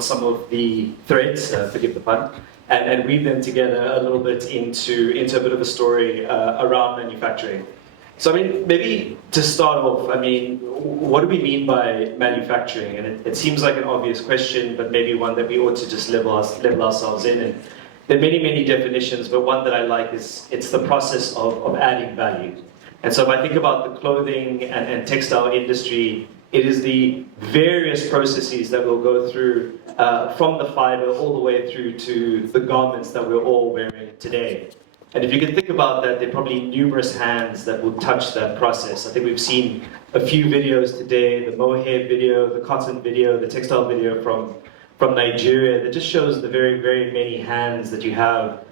on some of the threads, forgive the pun, and weave them together a little bit into a bit of a story around manufacturing. So, I mean, maybe to start off, I mean, what do we mean by manufacturing? And it seems like an obvious question, but maybe one that we ought to just level ourselves in. And there are many, many definitions, but one that I like is it's the process of adding value. And so if I think about the clothing and textile industry, it is the various processes that we'll go through from the fiber all the way through to the garments that we're all wearing today. And if you can think about that, there are probably numerous hands that will touch that process. I think we've seen a few videos today, the mohair video, the cotton video, the textile video from Nigeria, that just shows the very, very many hands that you have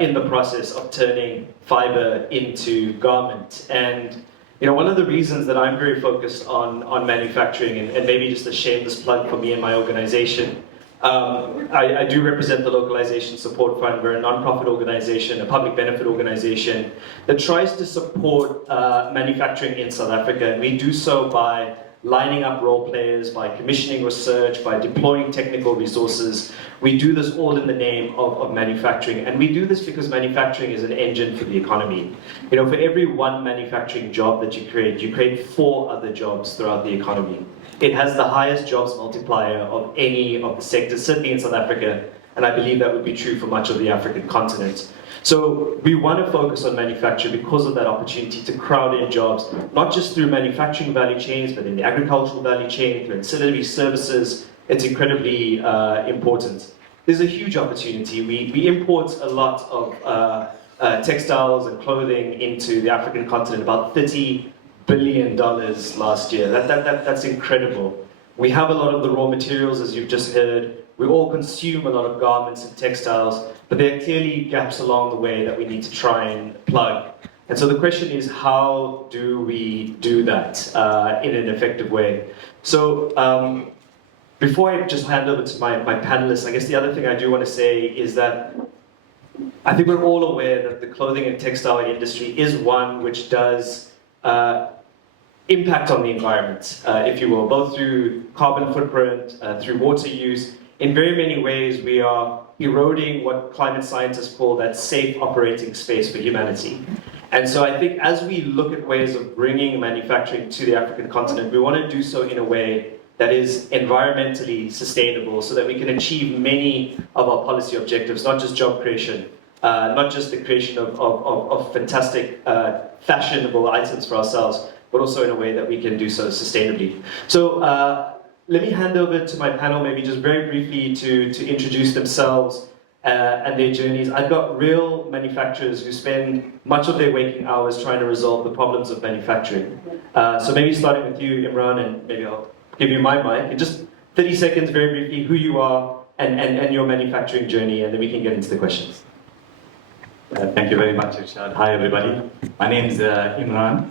in the process of turning fiber into garment. And you know, one of the reasons that I'm very focused on manufacturing, and maybe just a shameless plug for me and my organization, I do represent the Localization Support Fund. We're a non-profit organization, a public benefit organization that tries to support manufacturing in South Africa. And we do so by lining up role players, by commissioning research, by deploying technical resources. We do this all in the name of manufacturing. And we do this because manufacturing is an engine for the economy. You know, for every one manufacturing job that you create 4 other jobs throughout the economy. It has the highest jobs multiplier of any of the sectors, certainly in South Africa, and I believe that would be true for much of the African continent. So we want to focus on manufacture because of that opportunity to crowd in jobs, not just through manufacturing value chains, but in the agricultural value chain, through ancillary services. It's incredibly important. There's a huge opportunity. We import a lot of textiles and clothing into the African continent, about $30 billion last year. That's incredible. We have a lot of the raw materials, as you've just heard. We all consume a lot of garments and textiles, but there are clearly gaps along the way that we need to try and plug. And so the question is, how do we do that in an effective way? So before I just hand over to my panelists, I guess the other thing I do want to say is that I think we're all aware that the clothing and textile industry is one which does impact on the environment, if you will, both through carbon footprint, through water use. In very many ways, we are eroding what climate scientists call that safe operating space for humanity. And so I think as we look at ways of bringing manufacturing to the African continent, we want to do so in a way that is environmentally sustainable so that we can achieve many of our policy objectives, not just job creation, not just the creation of fantastic fashionable items for ourselves, but also in a way that we can do so sustainably. So let me hand over to my panel, maybe just very briefly to introduce themselves and their journeys. I've got real manufacturers who spend much of their waking hours trying to resolve the problems of manufacturing. So maybe starting with you, Imraan, and maybe I'll give you my mic. In just 30 seconds, very briefly, who you are and your manufacturing journey, and then we can get into the questions. Thank you very much, Irshaad. Hi, everybody. My name is Imraan.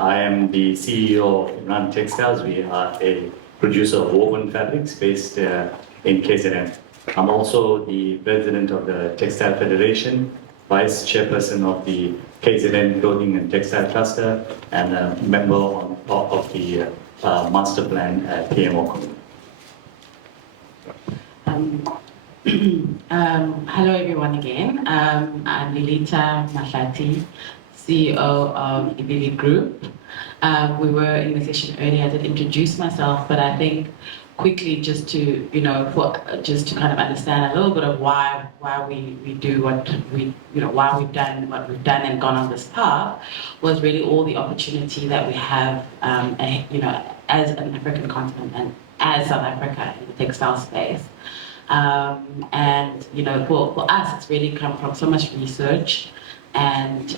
I am the CEO of Imraan Textiles. We are a producer of woven fabrics based in KZN. I'm also the president of the Textile Federation, vice chairperson of the KZN Clothing and Textile Cluster, and a member of the master plan PMO committee. Hello everyone again. I'm Lilitha Mahlati, CEO of Ibili Group. We were in the session earlier. I did introduce myself, but I think quickly just to just to kind of understand a little bit of why we do what we why we've done what we've done and gone on this path was really all the opportunity that we have as an African continent and as South Africa in the textile space. And for us, it's really come from so much research and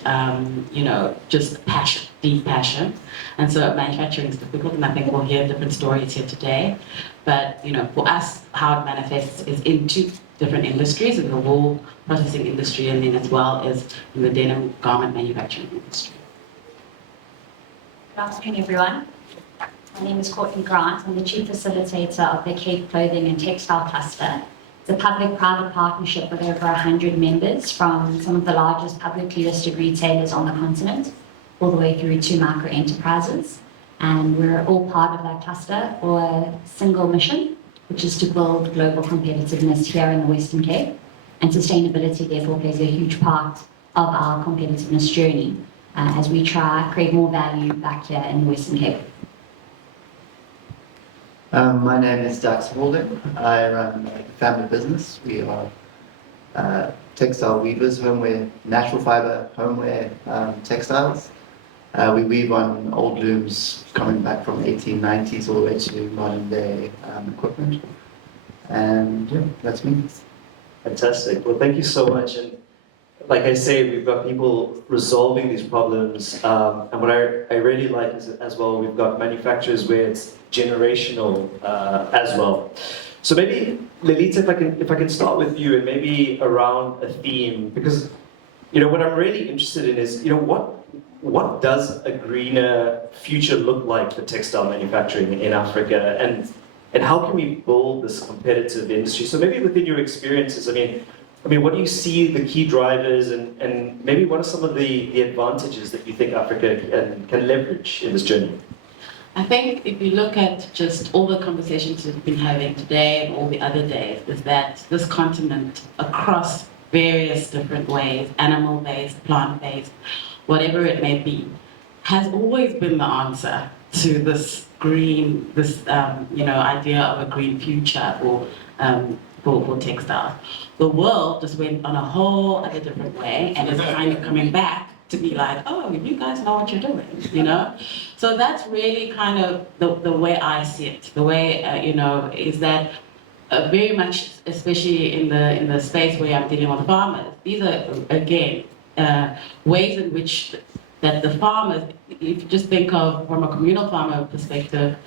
just passion, deep passion. And so manufacturing is difficult, and I think we'll hear different stories here today. But for us, how it manifests is in 2 different industries: in the wool processing industry, and then as well as in the denim garment manufacturing industry. Good afternoon, everyone. My name is Courtney Barnes. I'm the Chief Facilitator of the Cape Clothing and Textile Cluster. It's a public-private partnership with over 100 members from some of the largest publicly listed retailers on the continent, all the way through to micro enterprises. And we're all part of that cluster for a single mission, which is to build global competitiveness here in the Western Cape. And sustainability, therefore, plays a huge part of our competitiveness journey as we try to create more value back here in the Western Cape. My name is Dax Holding. I run a family business. We are textile weavers, homeware, natural fibre homeware textiles. We weave on old looms coming back from 1890s all the way to modern day equipment. And yeah, that's me. Fantastic. Well, thank you so much. And like I say, we've got people resolving these problems. And what I really like is as well, we've got manufacturers where it's generational as well. So maybe, Lilitha, if I can start with you and maybe around a theme, because what I'm really interested in is what does a greener future look like for textile manufacturing in Africa, and how can we build this competitive industry? So maybe within your experiences, I mean, what do you see the key drivers, and maybe what are some of the advantages that you think Africa can leverage in this journey? I think if you look at just all the conversations we've been having today and all the other days, is that this continent, across various different ways, animal-based, plant-based, whatever it may be, has always been the answer to this green, idea of a green future for textiles. The world just went on a whole other different way and is kind of coming back to be like, oh, you guys know what you're doing, So that's really kind of the way I see it. The way, is that very much, especially in the space where I'm dealing with farmers, these are, again, ways in which that the farmers, if you just think of from a communal farmer perspective,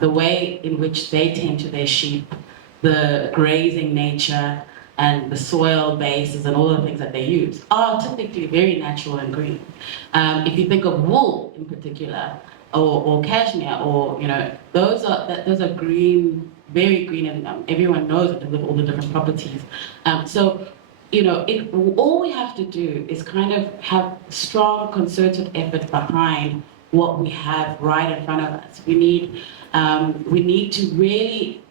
the way in which they tend to their sheep, the grazing nature, and the soil bases and all the things that they use are typically very natural and green. If you think of wool in particular, or cashmere, or those are green, very green, and everyone knows it with all the different properties. All we have to do is kind of have strong concerted effort behind what we have right in front of us. We need to really,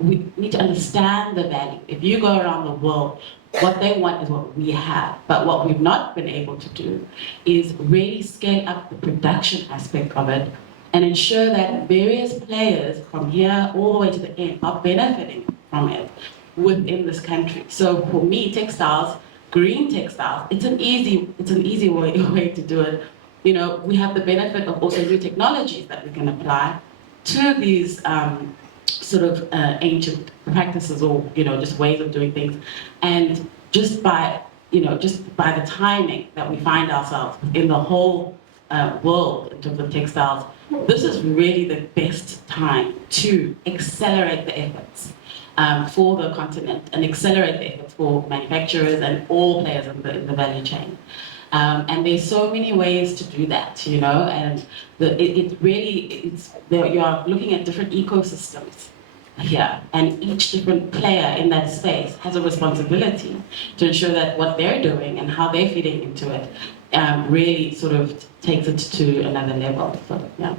we need to understand the value. If you go around the world, what they want is what we have. But what we've not been able to do is really scale up the production aspect of it and ensure that various players from here all the way to the end are benefiting from it within this country. So for me, textiles, green textiles, it's an easy way to do it. We have the benefit of also new technologies that we can apply to these sort of ancient practices, or just ways of doing things, and just by the timing that we find ourselves in the whole world in terms of textiles, this is really the best time to accelerate the efforts for the continent and accelerate the efforts for manufacturers and all players in the value chain. And there's so many ways to do that, and you are looking at different ecosystems here, and each different player in that space has a responsibility to ensure that what they're doing and how they're fitting into it really sort of takes it to another level. So, yeah.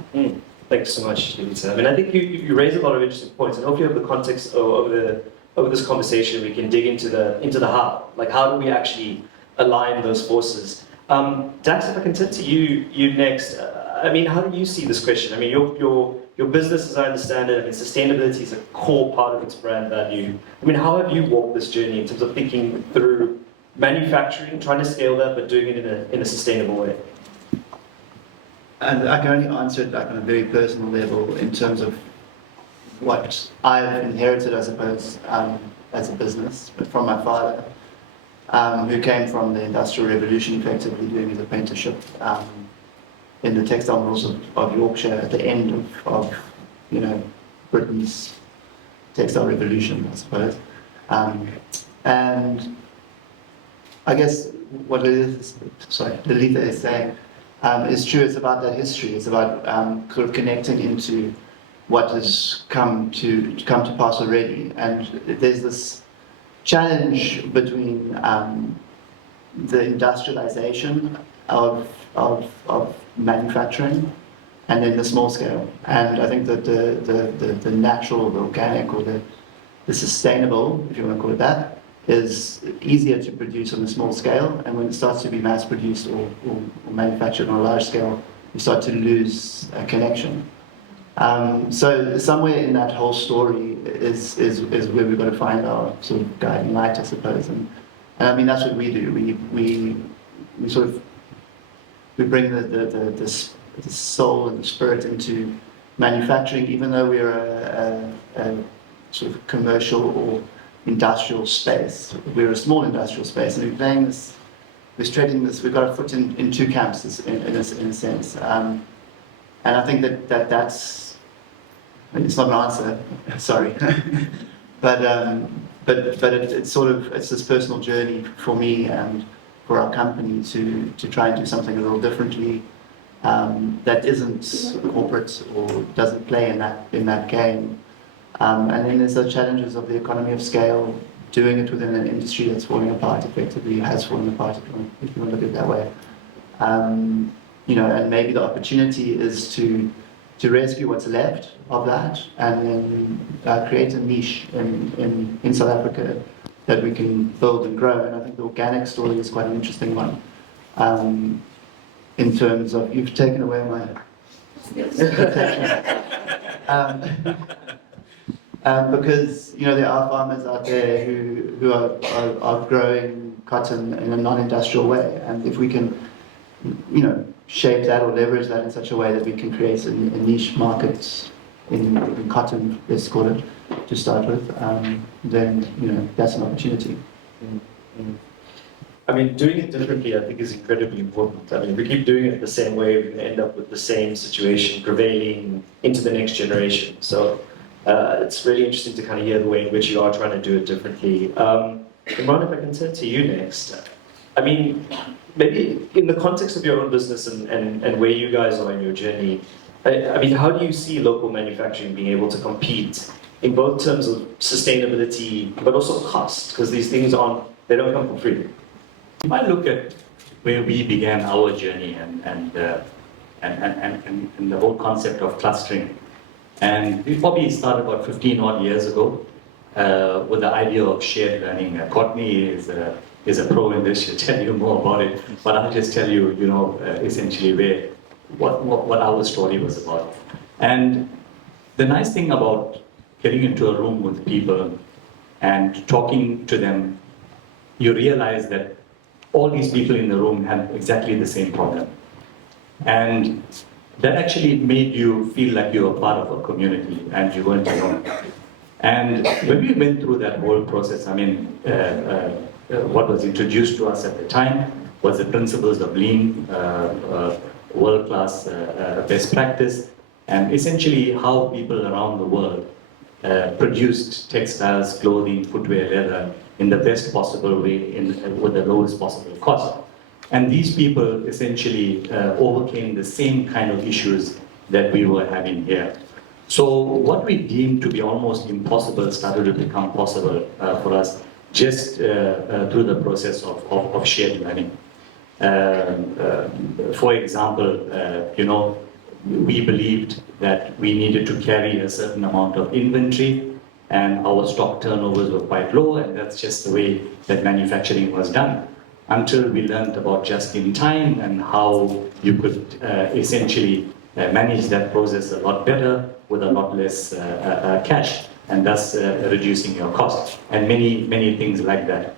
Thanks so much, Lilitha. I think you raise a lot of interesting points, and hopefully over the context over this conversation, we can dig into the how. Like, how do we actually align those forces? Dax, if I can turn to you next. How do you see this question? Your business, as I understand it, sustainability is a core part of its brand value. How have you walked this journey in terms of thinking through manufacturing, trying to scale that, but doing it in a sustainable way? And I can only answer it on a very personal level in terms of what I've inherited, I suppose, as a business from my father, who came from the Industrial Revolution, effectively doing his apprenticeship in the textile mills of Yorkshire at the end of Britain's textile revolution, I suppose. And I guess what Lilitha is saying is true. It's about that history. It's about sort of connecting into what has come to pass already. And there's this challenge between the industrialization of manufacturing and then the small scale. And I think that the natural, the organic, or the sustainable, if you want to call it that, is easier to produce on a small scale, and when it starts to be mass produced or manufactured on a large scale, you start to lose a connection. So somewhere in that whole story is where we've got to find our sort of guiding light, I suppose. And I mean, that's what we do. We sort of bring the soul and the spirit into manufacturing, even though we're a sort of commercial or industrial space. We're a small industrial space, and we're playing this, we're trading this, we've got a foot in two camps in a sense. And I think that's, I mean, it's not an answer, sorry. but it's sort of, it's this personal journey for me and for our company to try and do something a little differently, that isn't corporate or doesn't play in that game. And then there's the challenges of the economy of scale, doing it within an industry that's falling apart effectively, has fallen apart if you want to look at it that way. You know, and maybe the opportunity is to rescue what's left of that, and then create a niche in South Africa that we can build and grow. And I think the organic story is quite an interesting one. In terms of, you've taken away my... because, you know, there are farmers out there who are growing cotton in a non-industrial way, and if we can, you know, shape that or leverage that in such a way that we can create a niche market in cotton, let's call it, to start with, then, you know, that's an opportunity. I mean, doing it differently, I think, is incredibly important. I mean, if we keep doing it the same way, we're going to end up with the same situation prevailing into the next generation. So it's really interesting to kind of hear the way in which you are trying to do it differently. Imraan, if I can turn to you next. I mean, maybe in the context of your own business and where you guys are in your journey, I mean, how do you see local manufacturing being able to compete in both terms of sustainability, but also cost? Because these things they don't come for free. If I look at where we began our journey and the whole concept of clustering, and we probably started about 15 odd years ago with the idea of shared learning. Courtney is a pro in this, she'll tell you more about it, but I'll just tell you, you know, essentially what our story was about. And the nice thing about getting into a room with people and talking to them, you realize that all these people in the room have exactly the same problem. And that actually made you feel like you were part of a community and you weren't alone. And when we went through that whole process, I mean, what was introduced to us at the time was the principles of lean, world-class best practice, and essentially how people around the world produced textiles, clothing, footwear, leather in the best possible way, with the lowest possible cost. And these people essentially overcame the same kind of issues that we were having here. So what we deemed to be almost impossible started to become possible for us just through the process of shared learning. For example, you know, we believed that we needed to carry a certain amount of inventory, and our stock turnovers were quite low, and that's just the way that manufacturing was done. Until we learned about just-in-time and how you could essentially manage that process a lot better with a lot less cash, and thus reducing your cost, and many things like that.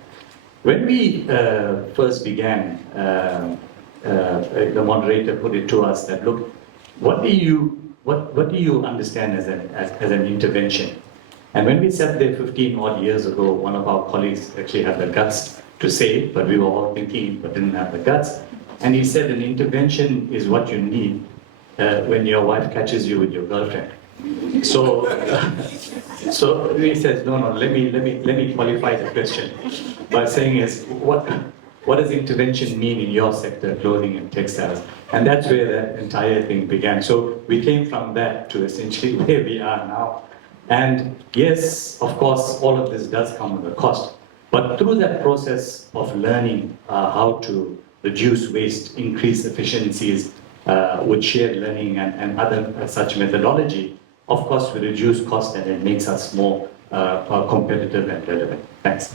When we first began, the moderator put it to us that, look, what do you understand as an intervention? And when we sat there 15 odd years ago, one of our colleagues actually had the guts to say it, but we were all thinking but didn't have the guts. And he said an intervention is what you need when your wife catches you with your girlfriend. So he says, no, let me qualify the question by saying is, what does intervention mean in your sector, clothing and textiles? And that's where that entire thing began. So we came from that to essentially where we are now. And yes, of course, all of this does come with a cost. But through that process of learning how to reduce waste, increase efficiencies, with shared learning and other such methodology, of course, we reduce cost and it makes us more competitive and relevant. Thanks.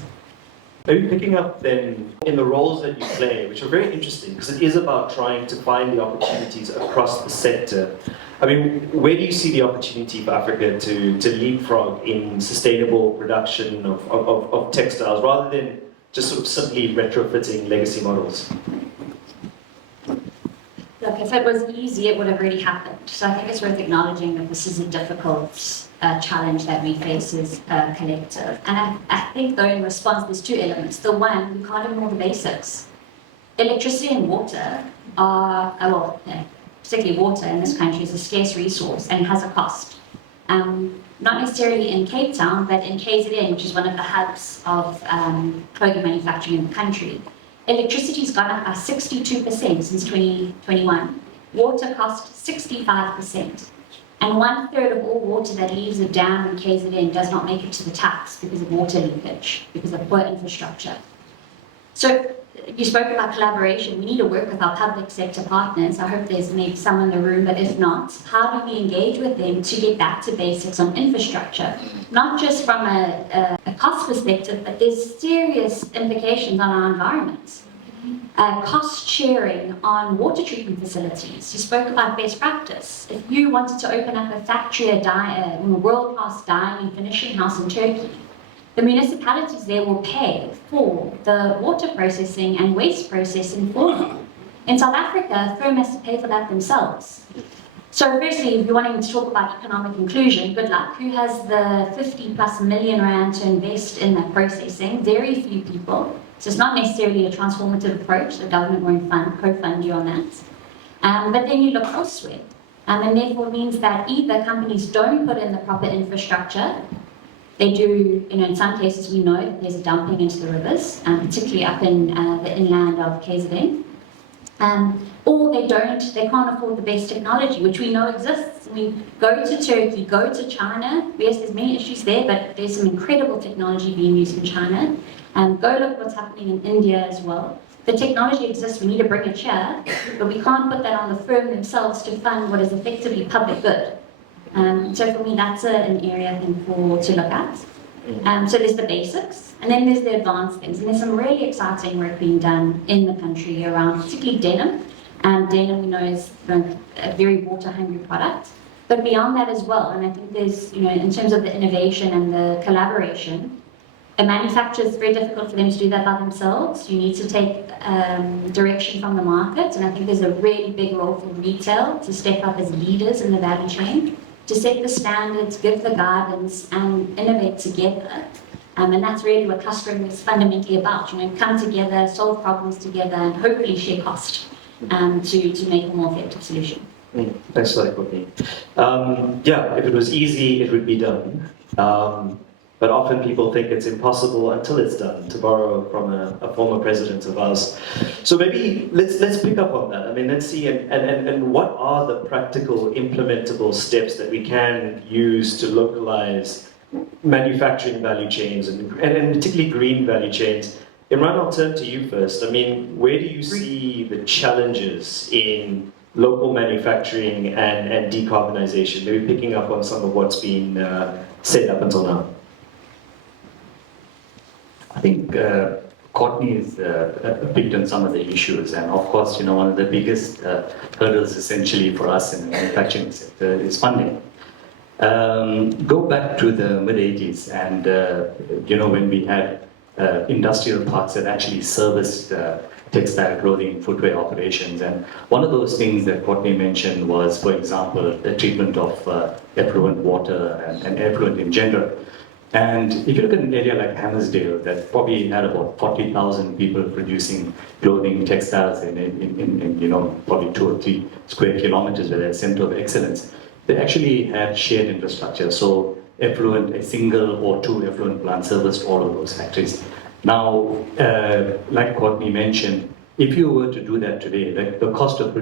Maybe picking up then in the roles that you play, which are very interesting because it is about trying to find the opportunities across the sector. I mean, where do you see the opportunity for Africa to leapfrog in sustainable production of textiles rather than just sort of simply retrofitting legacy models? Look, if it was easy, it would have already happened. So I think it's worth acknowledging that this is a difficult challenge that we face as a collective. And I think, though, in response, there's two elements. The one, we can't ignore the basics. Electricity and water are, particularly water in this country, is a scarce resource and has a cost. Not necessarily in Cape Town, but in KZN, which is one of the hubs of clothing manufacturing in the country. Electricity's gone up by 62% since 2021. Water cost 65%. And 1/3 of all water that leaves a dam in KZN does not make it to the taps because of water leakage, because of poor infrastructure. So you spoke about collaboration. We need to work with our public sector partners. I hope there's maybe some in the room, but if not, how do we engage with them to get back to basics on infrastructure? Not just from a cost perspective, but there's serious implications on our environment. Cost sharing on water treatment facilities. You spoke about best practice. If you wanted to open up a factory, a world-class dyeing and finishing house in Turkey, the municipalities there will pay for the water processing and waste processing for them. In South Africa, firm has to pay for that themselves. So firstly, if you're wanting to talk about economic inclusion, good luck. Who has the 50+ million rand to invest in that processing? Very few people. So it's not necessarily a transformative approach. The government won't co-fund you on that. But then you look elsewhere. And therefore means that either companies don't put in the proper infrastructure. They do, in some cases we know that there's a dumping into the rivers, particularly up in the inland of KZN. Or they can't afford the best technology, which we know exists. I mean, go to Turkey, go to China. Yes, there's many issues there, but there's some incredible technology being used in China. Go look what's happening in India as well. The technology exists, we need to bring it here, but we can't put that on the firm themselves to fund what is effectively public good. So for me, that's an area I think to look at. So there's the basics, and then there's the advanced things. And there's some really exciting work being done in the country around particularly denim. Denim we know is a very water-hungry product. But beyond that as well, and I think there's, in terms of the innovation and the collaboration, a manufacturer, it's very difficult for them to do that by themselves. You need to take direction from the market, and I think there's a really big role for retail to step up as leaders in the value chain, to set the standards, give the guidance, and innovate together. And that's really what clustering is fundamentally about. Come together, solve problems together, and hopefully share cost to make a more effective solution. Thanks for that, Courtney. If it was easy, it would be done. But often people think it's impossible until it's done, to borrow from a former president of ours. So maybe let's pick up on that. I mean, let's see, and what are the practical implementable steps that we can use to localize manufacturing value chains and particularly green value chains? Imraan, I'll turn to you first. I mean, where do you see the challenges in local manufacturing and decarbonization? Maybe picking up on some of what's been said up until now. I think Courtney has picked on some of the issues, and of course, one of the biggest hurdles essentially for us in the manufacturing sector is funding. Go back to the mid-80s, and when we had industrial parks that actually serviced textile, clothing, footwear operations, and one of those things that Courtney mentioned was, for example, the treatment of effluent water and effluent in general. And if you look at an area like Hammersdale, that probably had about 40,000 people producing clothing, textiles in probably 2 or 3 square kilometers, where they're a center of excellence, they actually had shared infrastructure. So a single or 2 effluent plants serviced all of those factories. Now, like Courtney mentioned, if you were to do that today, the cost of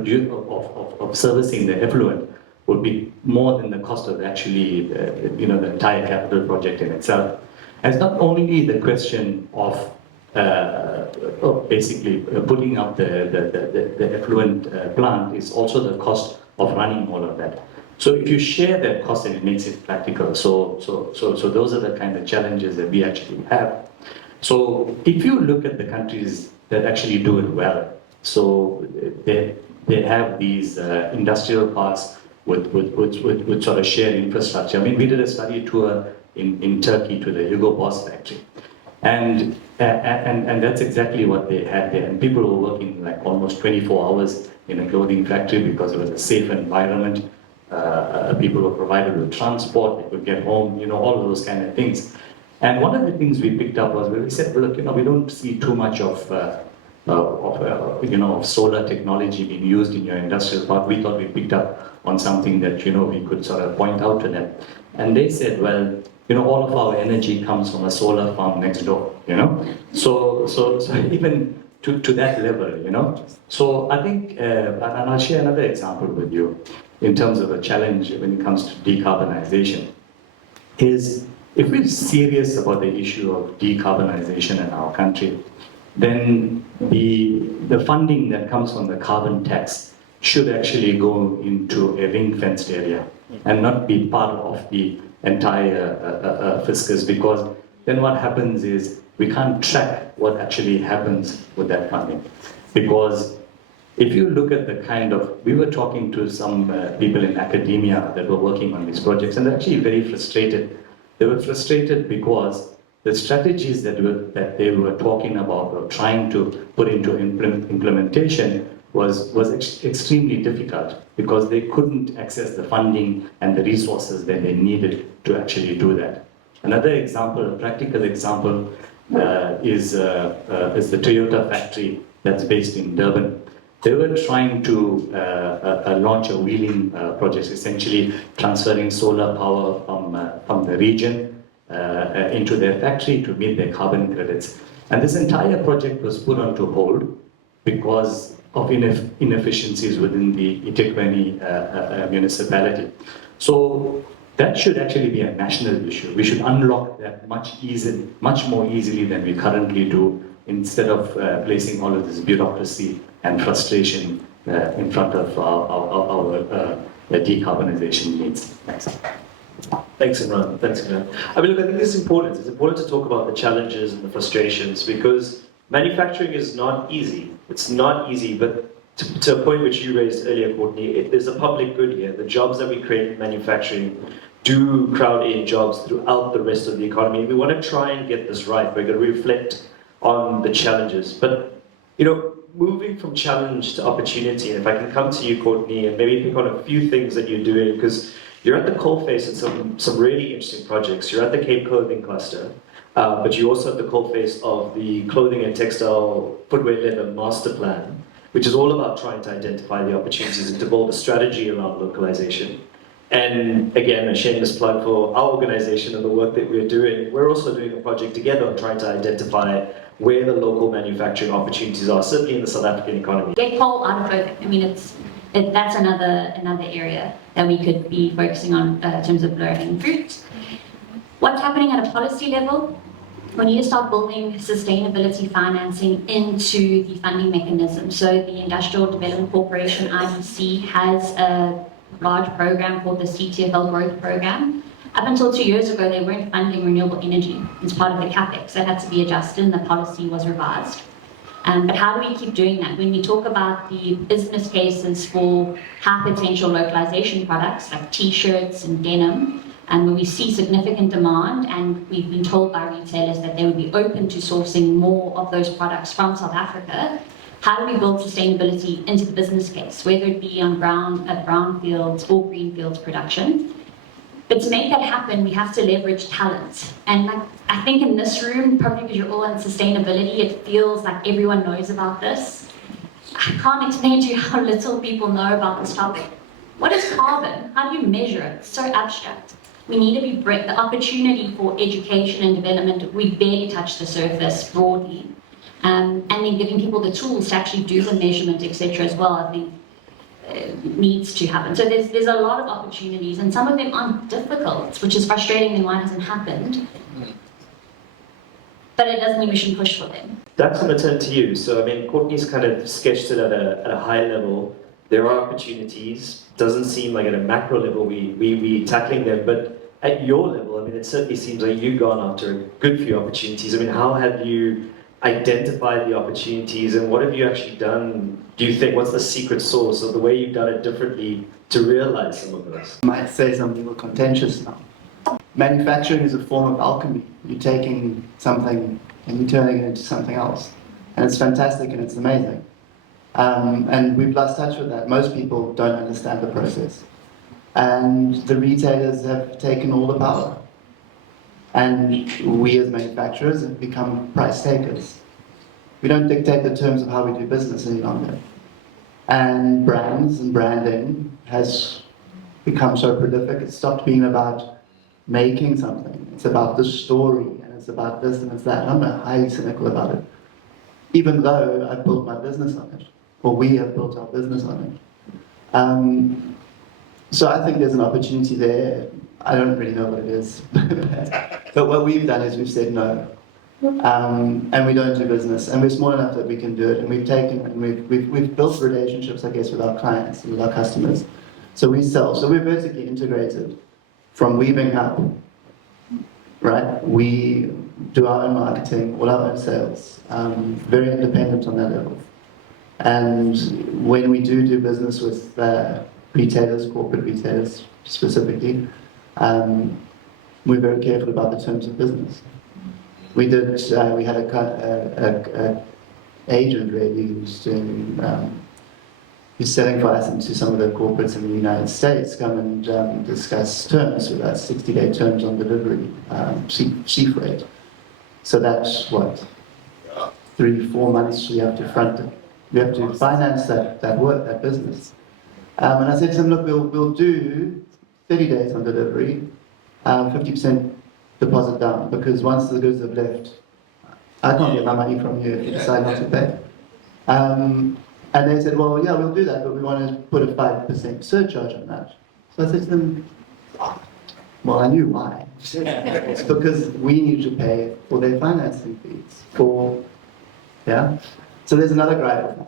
servicing the effluent would be more than the cost of actually, the entire capital project in itself. And it's not only the question of basically putting up the effluent plant is also the cost of running all of that. So if you share that cost, then it makes it practical. So those are the kind of challenges that we actually have. So if you look at the countries that actually do it well, so they have these industrial parks with sort of shared infrastructure. I mean, we did a study tour in Turkey to the Hugo Boss factory. And that's exactly what they had there. And people were working like almost 24 hours in a clothing factory because it was a safe environment. People were provided with transport, they could get home, all of those kind of things. And one of the things we picked up was we said, well, look, we don't see too much of solar technology being used in your industrial park. We thought we picked up on something that, we could sort of point out to them. And they said, well, all of our energy comes from a solar farm next door, So even to that level, So I think, and I'll share another example with you in terms of a challenge when it comes to decarbonization, is if we're serious about the issue of decarbonization in our country, then the funding that comes from the carbon tax should actually go into a ring-fenced area and not be part of the entire fiscus, because then what happens is we can't track what actually happens with that funding. Because if you look at the we were talking to some people in academia that were working on these projects, and they're actually very frustrated. They were frustrated because the strategies that they were talking about or trying to put into implementation was extremely difficult because they couldn't access the funding and the resources that they needed to actually do that. Another example, a practical example, is the Toyota factory that's based in Durban. They were trying to launch a wheeling project, essentially transferring solar power from the region into their factory to meet their carbon credits. And this entire project was put onto hold because of inefficiencies within the eThekwini municipality. So that should actually be a national issue. We should unlock that much more easily than we currently do, instead of placing all of this bureaucracy and frustration in front of our decarbonization needs. Thanks. Thanks, Imraan. I mean, look, I think this is important. It's important to talk about the challenges and the frustrations, because manufacturing is not easy. It's not easy, but to a point which you raised earlier, Courtney, there's a public good here. The jobs that we create in manufacturing do crowd in jobs throughout the rest of the economy. We want to try and get this right. We're going to reflect on the challenges. But, moving from challenge to opportunity, and if I can come to you, Courtney, and maybe pick on a few things that you're doing, because you're at the coalface in some really interesting projects. You're at the Cape Clothing Cluster, but you're also at the coalface of the Clothing and Textile Footwear Leather Master Plan, which is all about trying to identify the opportunities and to build a strategy around localization. And again, a shameless plug for our organization and the work that we're doing. We're also doing a project together on trying to identify where the local manufacturing opportunities are, certainly in the South African economy. Get coal out of clothing. I mean, that's another area that we could be focusing on in terms of low-hanging fruit. What's happening at a policy level? We need to start building sustainability financing into the funding mechanism. So the Industrial Development Corporation, IDC, has a large program called the CTFL Growth Program. Up until 2 years ago, they weren't funding renewable energy as part of the capex. That had to be adjusted and the policy was revised. But how do we keep doing that? When we talk about the business cases for high potential localization products like t-shirts and denim, and when we see significant demand, and we've been told by retailers that they would be open to sourcing more of those products from South Africa, how do we build sustainability into the business case, whether it be on brownfields or greenfields production? But to make that happen, we have to leverage talent. And I think in this room, probably because you're all in sustainability, it feels like everyone knows about this. I can't explain to you how little people know about this topic. What is carbon? How do you measure it? It's so abstract. We need to be the opportunity for education and development. We barely touch the surface broadly. And then giving people the tools to actually do the measurement, etc. as well, I think needs to happen. So there's a lot of opportunities, and some of them aren't difficult, which is frustrating and why it hasn't happened. But it doesn't mean we shouldn't push for them. Dax, I'm going to turn to you. So, I mean, Courtney's kind of sketched it at a high level. There are opportunities. Doesn't seem like at a macro level we tackling them, but at your level, I mean, it certainly seems like you've gone after a good few opportunities. I mean, how have you identified the opportunities, and what have you actually done? Do you think, what's the secret sauce of the way you've done it differently to realize some of those? I might say something a little contentious now. Manufacturing is a form of alchemy. You're taking something and you're turning it into something else. And it's fantastic and it's amazing. And we've lost touch with that. Most people don't understand the process. And the retailers have taken all the power. And we as manufacturers have become price takers. We don't dictate the terms of how we do business any longer. And brands and branding has become so prolific, it's stopped being about making something. It's about the story, and it's about this and it's that. And I'm highly cynical about it. Even though I've built my business on it, or we have built our business on it. So I think there's an opportunity there. I don't really know what it is. But what we've done is we've said no. And we don't do business. And we're small enough that we can do it. And we've taken and we've built relationships, I guess, with our clients and with our customers. So we sell. So we're vertically integrated from weaving up, right? We do our own marketing, all our own sales. Very independent on that level. And when we do business with retailers, corporate retailers specifically, we're very careful about the terms of business. We had a agent really who's selling for us into some of the corporates in the United States come and discuss terms with us, 60-day terms on delivery, sea freight. So that's what, 3-4 months we have to front it. We have to finance that work, that business. And I said to them, look, we'll do 30 days on delivery, 50% deposit down, because once the goods have left, I can't get my money from you if you decide not to pay. And they said, well, yeah, we'll do that, but we want to put a 5% surcharge on that. So I said to them, well, I knew why. It's because we need to pay for their financing fees. So there's another gripe.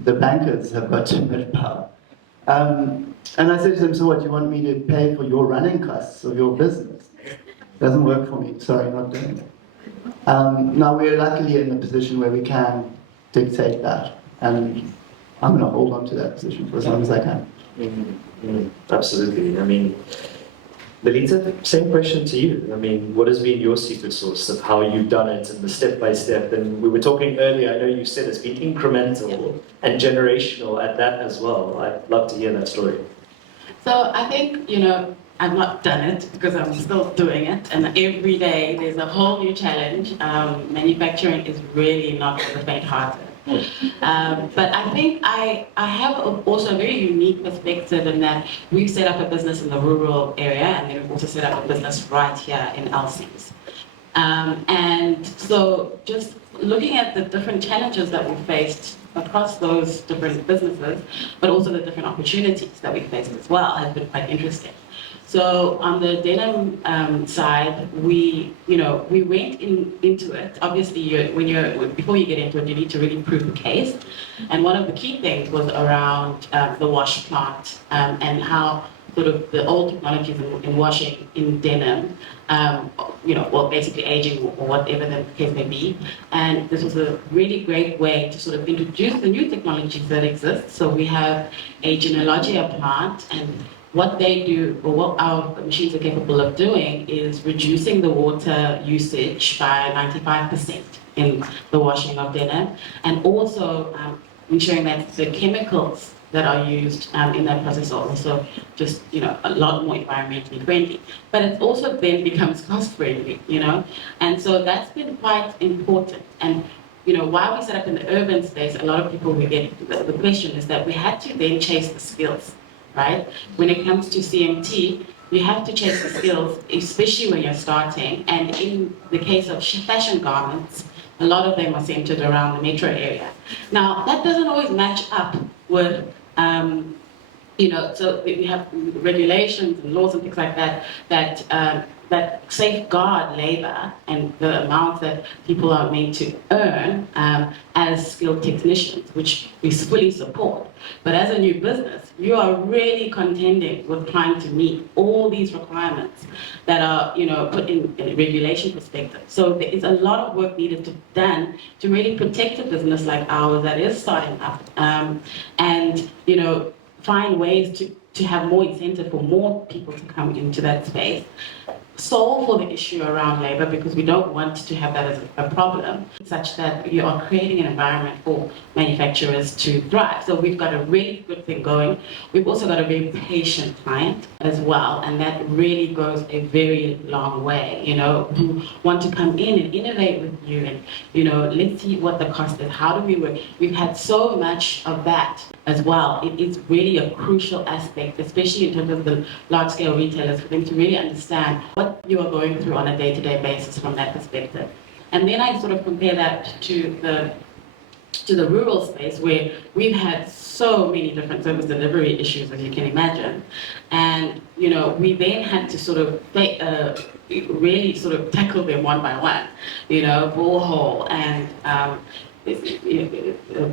The bankers have got too much power. And I said to them, so what, you want me to pay for your running costs of your business? Doesn't work for me, sorry, not doing it. Now we're luckily in a position where we can dictate that, and I'm going to hold on to that position for as long as I can. Absolutely. I mean, Lilitha, same question to you. I mean, what has been your secret sauce of how you've done it and the step by step? And we were talking earlier, I know you said it's been incremental and generational at that as well. I'd love to hear that story. So I think, I've not done it because I'm still doing it, and every day there's a whole new challenge. Manufacturing is really not for the faint-hearted. But I think I have also a very unique perspective in that we've set up a business in the rural area, and then we've also set up a business right here in LCs. And so just looking at the different challenges that we faced across those different businesses, but also the different opportunities that we faced as well, has been quite interesting. So on the denim side, we went into it. Obviously, before you get into it, you need to really prove the case. And one of the key things was around the wash plant and how sort of the old technologies in washing in denim, well, basically aging or whatever the case may be. And this was a really great way to sort of introduce the new technologies that exist. So we have a genealogia plant, and what they do, or what our machines are capable of doing, is reducing the water usage by 95% in the washing of denim, and also ensuring that the chemicals that are used in that process are also just, a lot more environmentally friendly. But it also then becomes cost friendly, and so that's been quite important. And while we set up in the urban space, a lot of people will get the question is that we had to then chase the skills. Right? When it comes to CMT, you have to chase the skills, especially when you're starting. And in the case of fashion garments, a lot of them are centered around the metro area. Now, that doesn't always match up with, so we have regulations and laws and things like that that that safeguard labor and the amount that people are made to earn as skilled technicians, which we fully support. But as a new business, you are really contending with trying to meet all these requirements that are, put in a regulation perspective. So there is a lot of work needed to be done to really protect a business like ours that is starting up, and find ways to have more incentive for more people to come into that space. Solve for the issue around labor, because we don't want to have that as a problem, such that you are creating an environment for manufacturers to thrive. So we've got a really good thing going. We've also got a very patient client as well, and that really goes a very long way, who want to come in and innovate with you and, let's see what the cost is, how do we work? We've had so much of that as well. It is really a crucial aspect, especially in terms of the large-scale retailers, for them to really understand what you are going through on a day-to-day basis from that perspective. And then I sort of compare that to the rural space, where we've had so many different service delivery issues, as you can imagine. And, we then had to sort of really sort of tackle them one by one, borehole and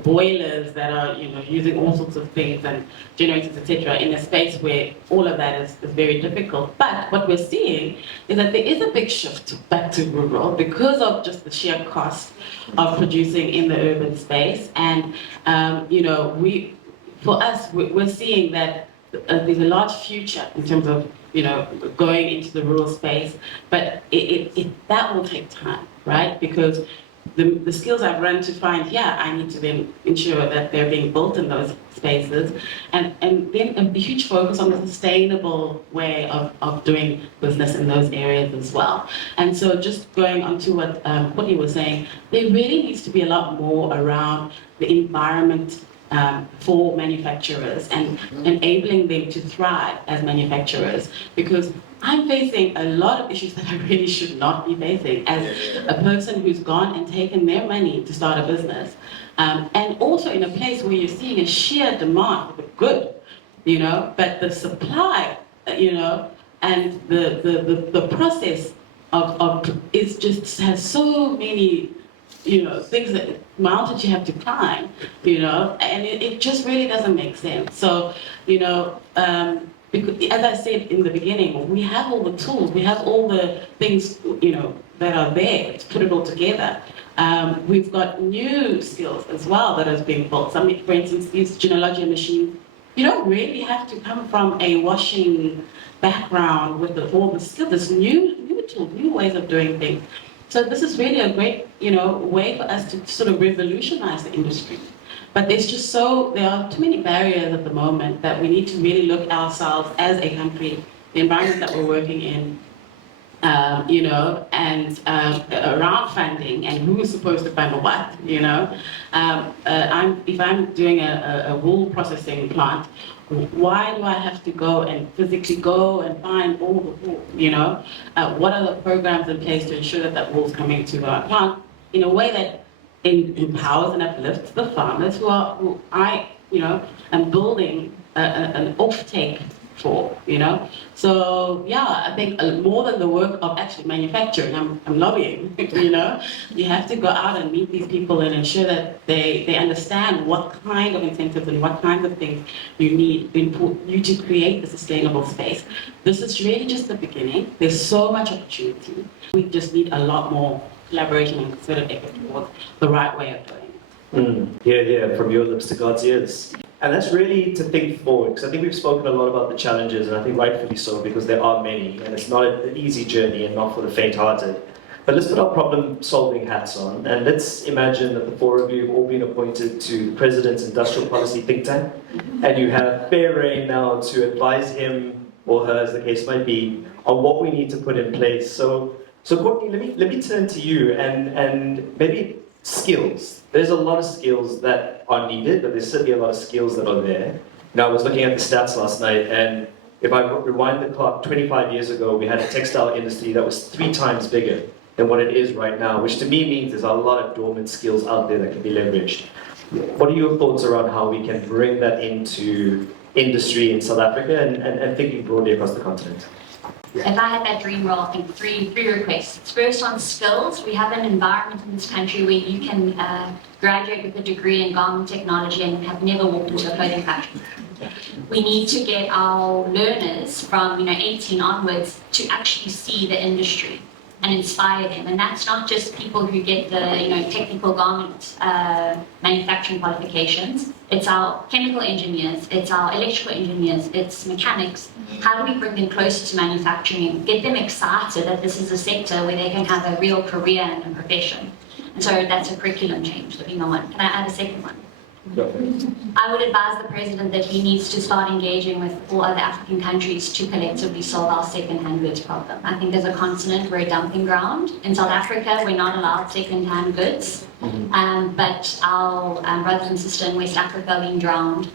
boilers that are, using all sorts of things and generators, etc., in a space where all of that is very difficult. But what we're seeing is that there is a big shift back to rural because of just the sheer cost of producing in the urban space. And, we're seeing that there's a large future in terms of, going into the rural space, but that will take time, right? Because the skills I've run to find here, I need to then ensure that they're being built in those spaces, and then a huge focus on the sustainable way of doing business in those areas as well. And so just going on to what Courtney was saying, there really needs to be a lot more around the environment for manufacturers and enabling them to thrive as manufacturers, because I'm facing a lot of issues that I really should not be facing as a person who's gone and taken their money to start a business. And also in a place where you're seeing a sheer demand for the good, but the supply, and the process of is just has so many, things that mountains you have to climb, and it just really doesn't make sense. So, because, as I said in the beginning, we have all the tools, we have all the things, that are there to put it all together. We've got new skills as well that is being built. For instance, these genealogy machines, you don't really have to come from a washing background with all the skills. There's new tools, new ways of doing things. So this is really a great, way for us to sort of revolutionize the industry. But there are too many barriers at the moment that we need to really look at ourselves as a country, the environment that we're working in, and around funding and who is supposed to fund what, if I'm doing a wool processing plant, why do I have to go and physically go and find all the wool, what are the programs in place to ensure that wool's coming to our plant in a way that empowers and uplifts the farmers who I am building an off-take for, So yeah, I think more than the work of actually manufacturing, I'm lobbying, You have to go out and meet these people and ensure that they understand what kind of incentives and what kinds of things you need you to create a sustainable space. This is really just the beginning. There's so much opportunity. We just need a lot more collaboration and concerted effort towards the right way of doing it. Yeah, from your lips to God's ears. And that's really to think forward, because I think we've spoken a lot about the challenges, and I think rightfully so, because there are many, and it's not an easy journey and not for the faint-hearted. But let's put our problem-solving hats on, and let's imagine that the four of you have all been appointed to the President's Industrial Policy think tank, and you have fair rein now to advise him, or her, as the case might be, on what we need to put in place. So Courtney, let me turn to you, and maybe skills. There's a lot of skills that are needed, but there's certainly a lot of skills that are there. Now, I was looking at the stats last night, and if I rewind the clock, 25 years ago, we had a textile industry that was 3 times bigger than what it is right now, which to me means there's a lot of dormant skills out there that can be leveraged. What are your thoughts around how we can bring that into industry in South Africa and thinking broadly across the continent? If I had that dream role, I think three requests. First, on skills, we have an environment in this country where you can graduate with a degree in garment technology and have never walked into a clothing factory. We need to get our learners from 18 onwards to actually see the industry and inspire them. And that's not just people who get the technical garment manufacturing qualifications. It's our chemical engineers, it's our electrical engineers, it's mechanics. How do we bring them closer to manufacturing, get them excited that this is a sector where they can have a real career and a profession? And so that's a curriculum change, the female one. Can I add a second one? I would advise the president that he needs to start engaging with all other African countries to collectively solve our second-hand goods problem. I think as a continent, we're a dumping ground. In South Africa, we're not allowed second-hand goods, but our brothers and sisters in West Africa are being drowned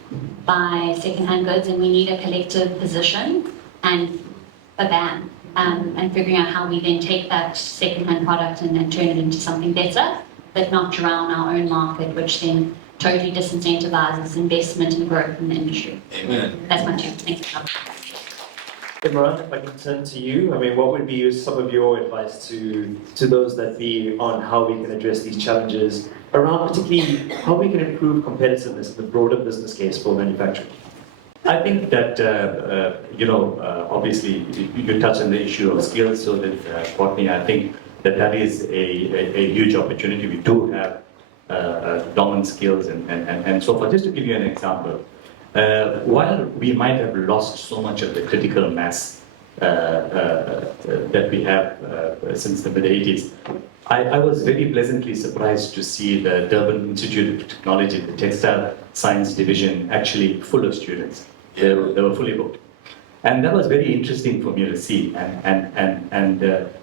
by second-hand goods, and we need a collective position and a ban, and figuring out how we then take that second-hand product and then turn it into something better, but not drown our own market, which then totally disincentivizes investment and growth in the industry. Amen. That's my two. Thank you. Imraan, if I can turn to you, I mean, what would be some of your advice to those that be on how we can address these challenges around particularly how we can improve competitiveness in the broader business case for manufacturing? I think that, obviously, you touch on the issue of skills, so that, Courtney, I think that is a huge opportunity. We do have dominant skills and so forth. Just to give you an example, while we might have lost so much of the critical mass that we have since the mid-80s, I was very pleasantly surprised to see the Durban Institute of Technology, the Textile Science Division, actually full of students. They were fully booked. And that was very interesting for me to see, and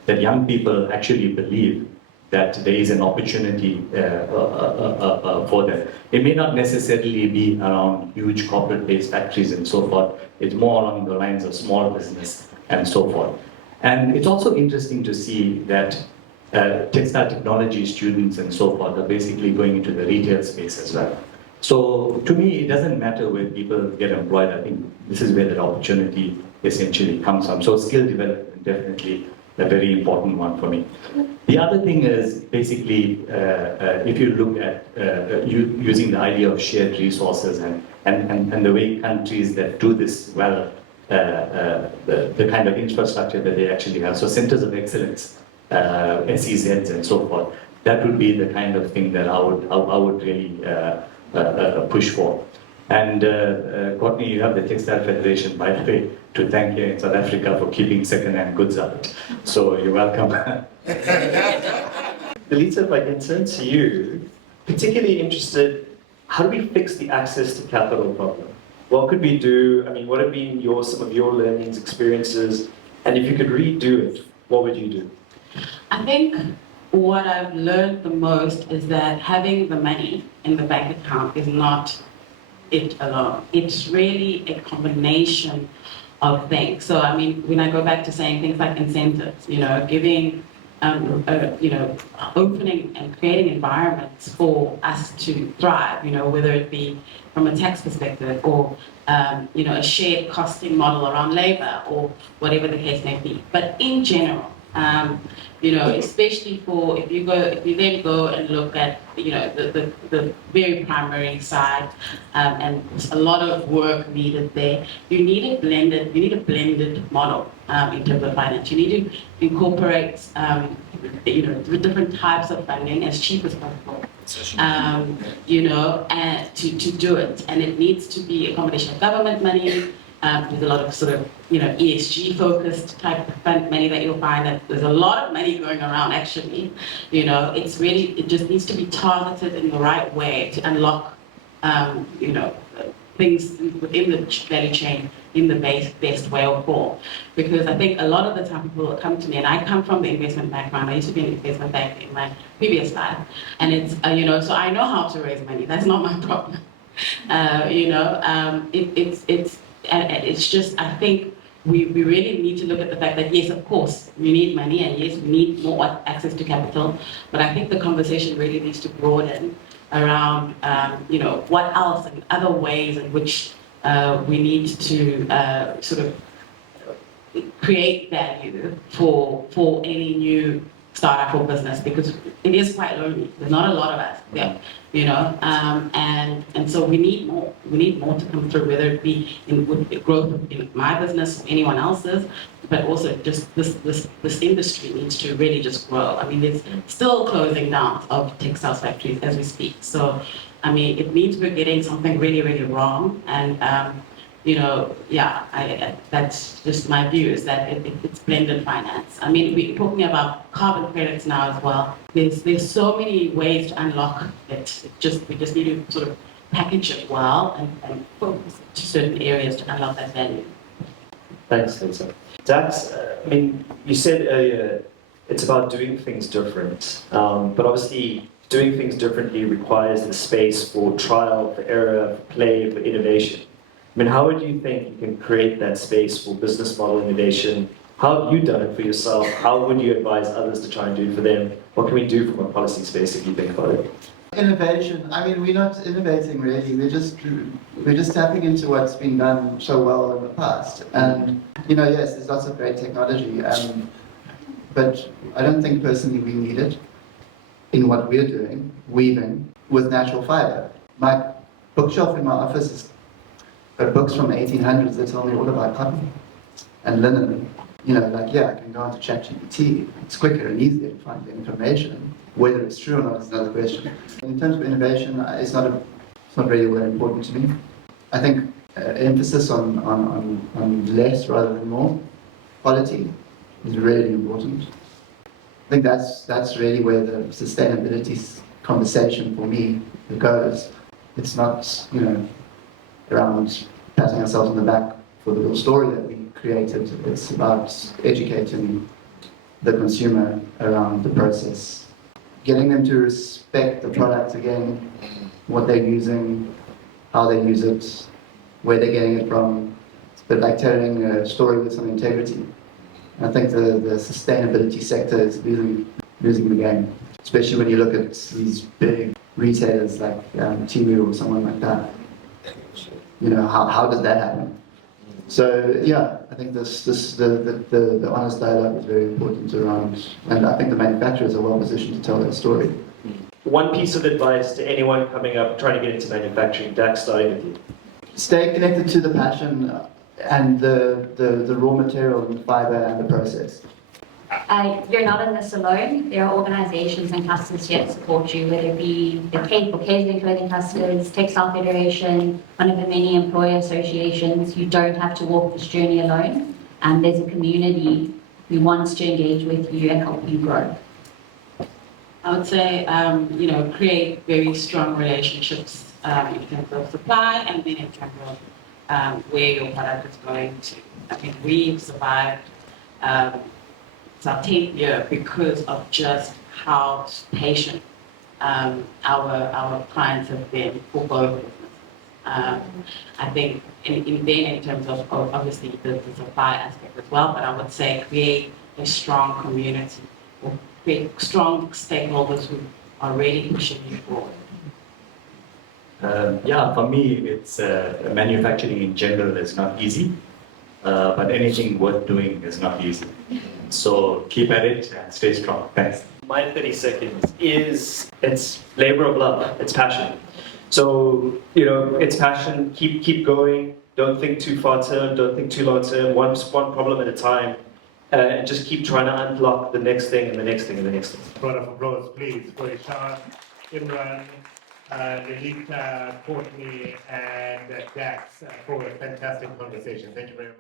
that young people actually believe that there is an opportunity for them. It may not necessarily be around huge corporate-based factories and so forth. It's more along the lines of small business and so forth. And it's also interesting to see that textile technology students and so forth are basically going into the retail space as well. So to me, it doesn't matter where people get employed. I think this is where the opportunity essentially comes from. So skill development, definitely a very important one for me. The other thing is basically, if you look at using the idea of shared resources and the way countries that do this well, the kind of infrastructure that they actually have. So centers of excellence, SEZs and so forth, that would be the kind of thing that I would really push for. And Courtney, you have the Textile Federation, by the way, to thank you in South Africa for keeping second-hand goods out. So you're welcome. Lilitha, if I can turn to you, particularly interested, how do we fix the access to capital problem? What could we do? I mean, what have been some of your learnings, experiences, and if you could redo it, what would you do? I think what I've learned the most is that having the money in the bank account is not it alone. It's really a combination of things. So I mean, when I go back to saying things like incentives, giving, opening and creating environments for us to thrive, whether it be from a tax perspective or, a shared costing model around labor or whatever the case may be. But in general, especially if you then go and look at, the very primary side, and a lot of work needed there. You need a blended model in terms of finance. You need to incorporate, the different types of funding as cheap as possible. And to do it, and it needs to be a combination of government money. There's a lot of sort of, ESG-focused type of money that you'll find that there's a lot of money going around, actually. It just needs to be targeted in the right way to unlock, things within the value chain in the best way or form. Because I think a lot of the time people come to me, and I come from the investment background. I used to be in the investment bank in my previous life. And it's, so I know how to raise money. That's not my problem. It's just, I think we really need to look at the fact that, yes, of course, we need money, and yes, we need more access to capital, but I think the conversation really needs to broaden around, what else and other ways in which we need to create value for any new startup or business, because it is quite lonely. There's not a lot of us there, and so we need more. We need more to come through, whether it be with the growth in my business or anyone else's, but also just this industry needs to really just grow. I mean, there's still closing down of textiles factories as we speak. So, I mean, it means we're getting something really, really wrong, and that's just my view, is that it's blended finance. I mean, we're talking about carbon credits now as well. There's so many ways to unlock it. We just need to sort of package it well and focus to certain areas to unlock that value. Thanks, Lisa. Dax, I mean, you said earlier it's about doing things different, but obviously doing things differently requires the space for trial, for error, for play, for innovation. I mean, how would you think you can create that space for business model innovation? How have you done it for yourself? How would you advise others to try and do it for them? What can we do from a policy space if you think about it? Innovation. I mean, we're not innovating really. We're just tapping into what's been done so well in the past. And yes, there's lots of great technology, but I don't think personally we need it in what we're doing, weaving with natural fibre. My bookshelf in my office is got books from the 1800s that tell me all about cotton and linen. I can go onto ChatGPT. It's quicker and easier to find the information. Whether it's true or not is another question. In terms of innovation, it's not really very important to me. I think emphasis on less rather than more quality is really important. I think that's really where the sustainability conversation for me goes. It's not around patting ourselves on the back for the little story that we created. It's about educating the consumer around the process, getting them to respect the product again, what they're using, how they use it, where they're getting it from. It's a bit like telling a story with some integrity. I think the sustainability sector is losing the game, especially when you look at these big retailers like Temu or someone like that. How does that happen? So I think the honest dialogue is very important around, and I think the manufacturers are well positioned to tell that story. One piece of advice to anyone coming up trying to get into manufacturing, Dax, starting with you. Stay connected to the passion and the raw material and the fibre and the process. You're not in this alone. There are organizations and clusters here to support you, whether it be the Cape or KZN Clothing Clusters, Textile Federation, one of the many employer associations. You don't have to walk this journey alone. And there's a community who wants to engage with you and help you grow. I would say, create very strong relationships in terms of supply and then in terms of where your product is going to. I mean, we've survived it's our 10th year because of just how patient our clients have been for both businesses. I think in terms of obviously the supply aspect as well, but I would say create a strong community or create strong stakeholders who are really pushing you forward. For me, it's manufacturing in general is not easy, but anything worth doing is not easy. So keep at it and stay strong. Thanks. My 30 seconds is it's labor of love, it's passion. So, it's passion, keep going, don't think too far term, don't think too long term, one problem at a time, and just keep trying to unlock the next thing and the next thing and the next thing. Round of applause, please, for Irshaad, Imraan, Lilitha, Courtney, and Dax for a fantastic conversation. Thank you very much.